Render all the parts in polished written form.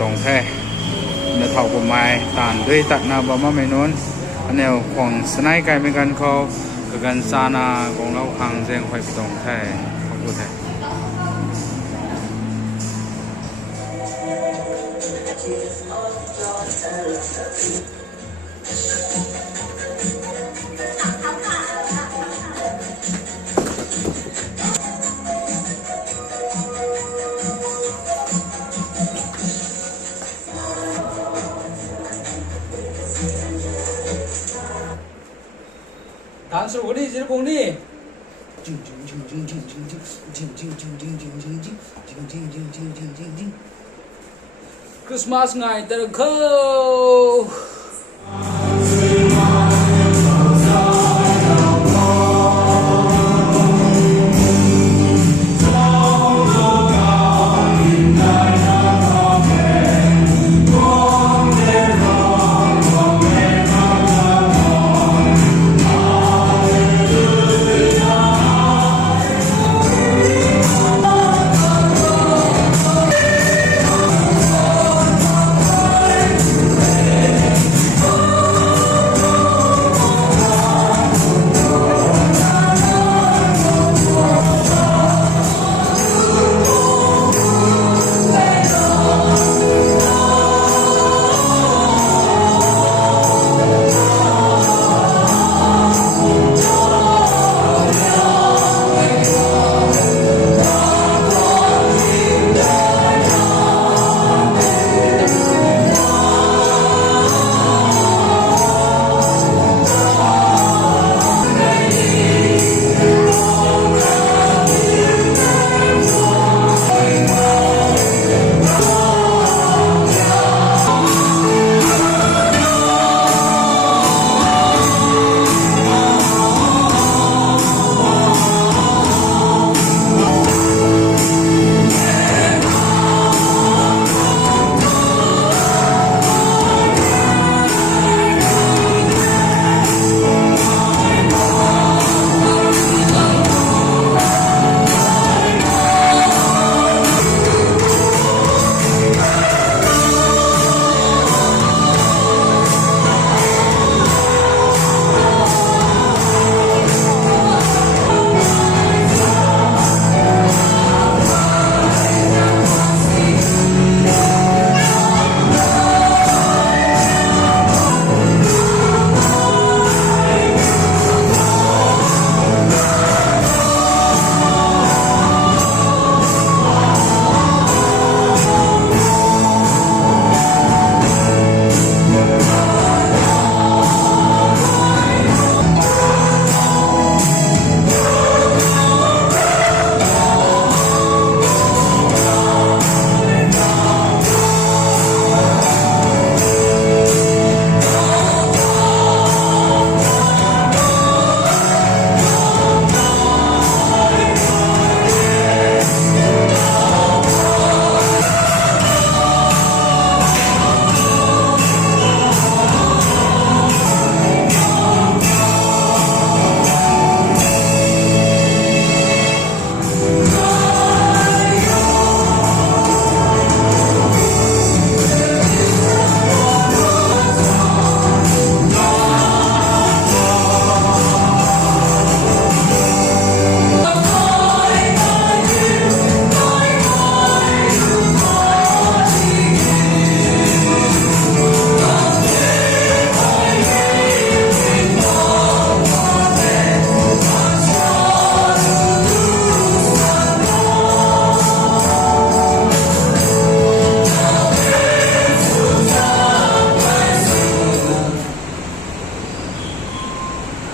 ตรงแท้เนื้อเท่ากับไม้ตานด้วยตัดนาบมาไม่นวนอันแนวของสไนไก่เป็นกันเขาคือกันซานาของเราคังเสียงไฟตรงแท้ขอบคุณแท้弹是我的这功力。Christmas ngày ta được khâu.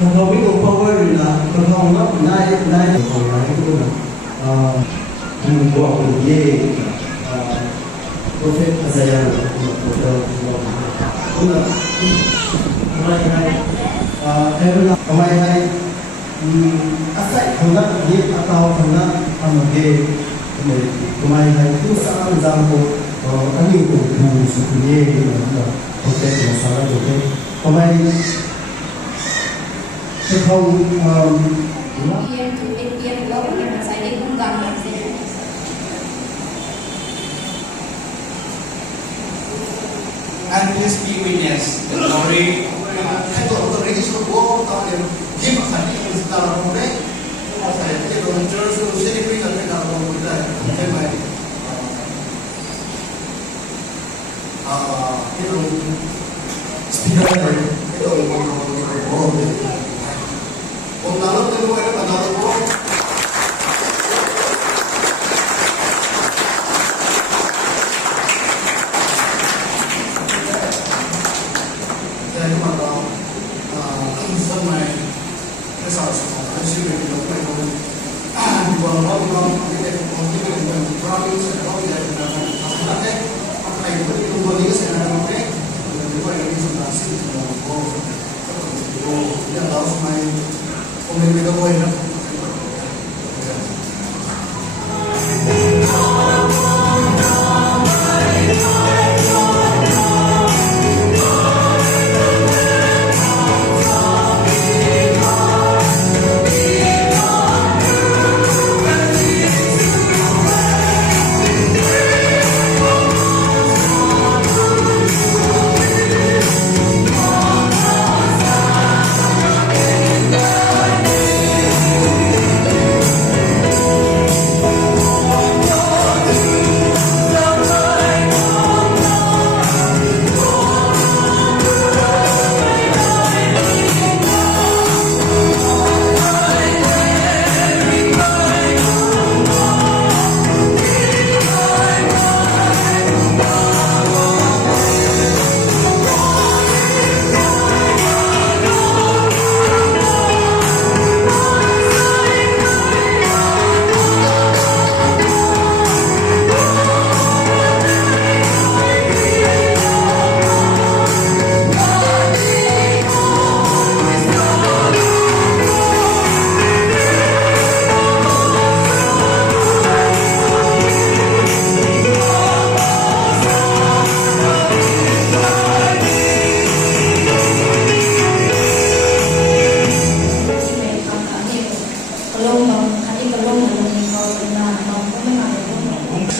Kalau bingung power na kalau nak naik kalau naik itu membuat dia proses saya untuk mulai kerana kemai asal hendak dia atau hendak dia kemai itu sangat zampo kami untuk sebenarnya proses masalah itu kemai không Yên chủ tịch Yên gốc nhưng mà sẽ đi không gần là sẽ and please be witness the glory. ให้ตัวเราเรียกชื่อว่าตอนนี้ที่มาขันที่อิสตาร์โมเดแต่ที่เราเจอสุดสิ่งที่เราไม่ทำเราไม่ได้ใช่ไหมที่เราสปีกเกอร์ที่เราบอกเราบอกผมนั่งรถตู้ไปแล้วมานั่งรถตู้แต่ที่มาเราสมัยที่สาวสาวที่ชื่อเป็นเราไปดูดูว่าเราที่เป็นคนที่เป็นคนพร้อมที่จะเราจะทำอะไรอะไรก็ที่ดูว่านี้เสร็จแล้วไหมดูว่าอย่างนี้สุดท้ายสิ่งที่เราบอกดูอย่างเราสมัยผมไม่ได้ด้วยนะ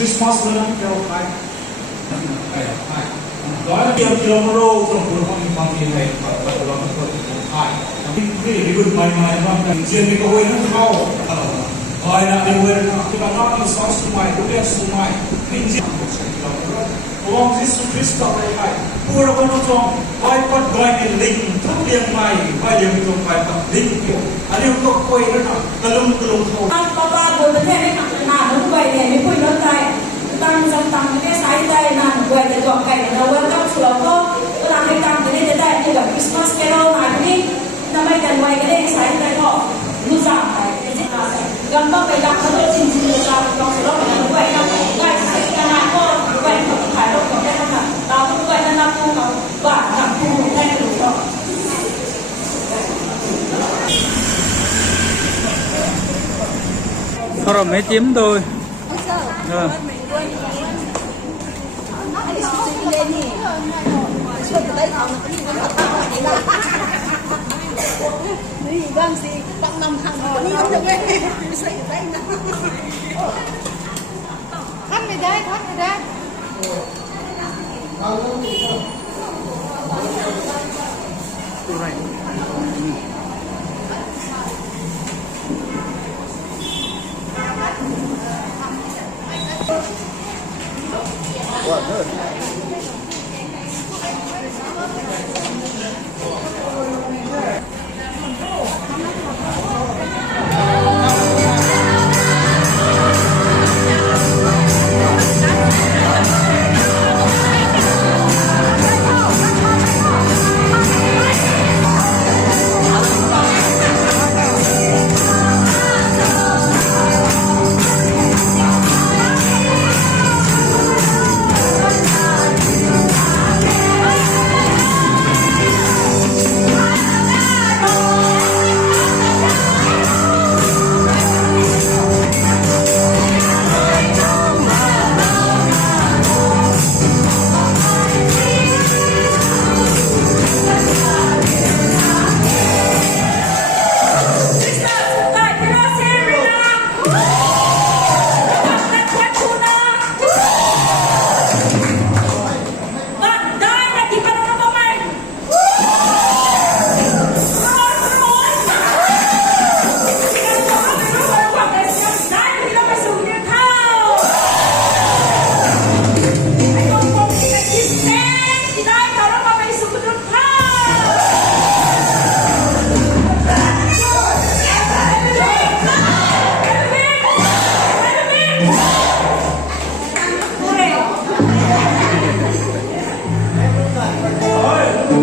Christmas lang pero kahit Dahil yung kilometro from Purhong Panginoon ay patulong ko ay hindi good my mga diyan ni ko na tao ay na ni wer na kita na sa sumay ko ya sumay hindi sa kilometro Kung Jesus Cristo ay puro ko nung ay pag-gawin ng link yung may yung itong may pag-link ko ano yung kokoy na talong-tulong ko ป้าป้าโดนประเทศได้หนักหนาทั้งวัยเนี่ยไม่คุยรถไฟตั้งจำตังไม่ได้สายใจนานวัยจะจบไก่เราว่าต้องฉลองก็เวลาไปตังจะได้ได้ที่แบบคริสต์มาสแคโรลมาที่ทำไมกันวัยก็ได้สายใจก็รู้จักไปยังต้องไปยังเขาต้องจริงๆเราต้องฉลองกันวัยกันวัยสิกันนะก็วัยของขายรถของได้ขนาดเราต้องวัยนั้นนับตู้กับบ้านกับตู้ได้หรือเปล่า Thôi rồi mấy chiếm tôi. Rồi. Thắt mày đây, thắt mày đây. ใ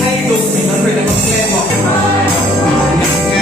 ห้ดูสิ่งนั้นเลยนะครับแม่บอกแก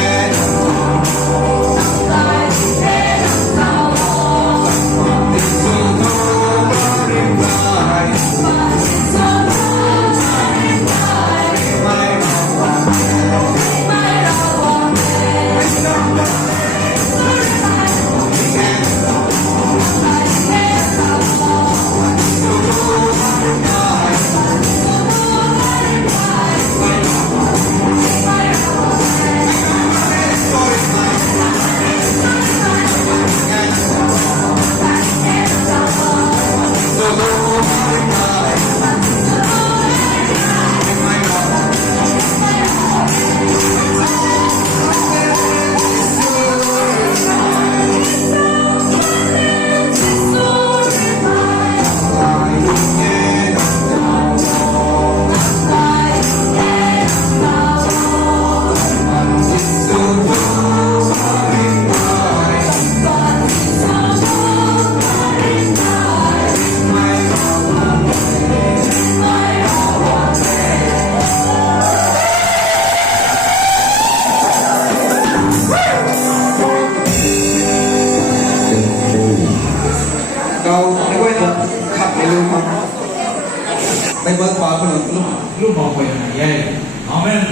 เราไม่ว่าจะขับในรูครับไปเบิร์กฟ้าถนนลูก ลูกมองไปยังไงแย่อาเมน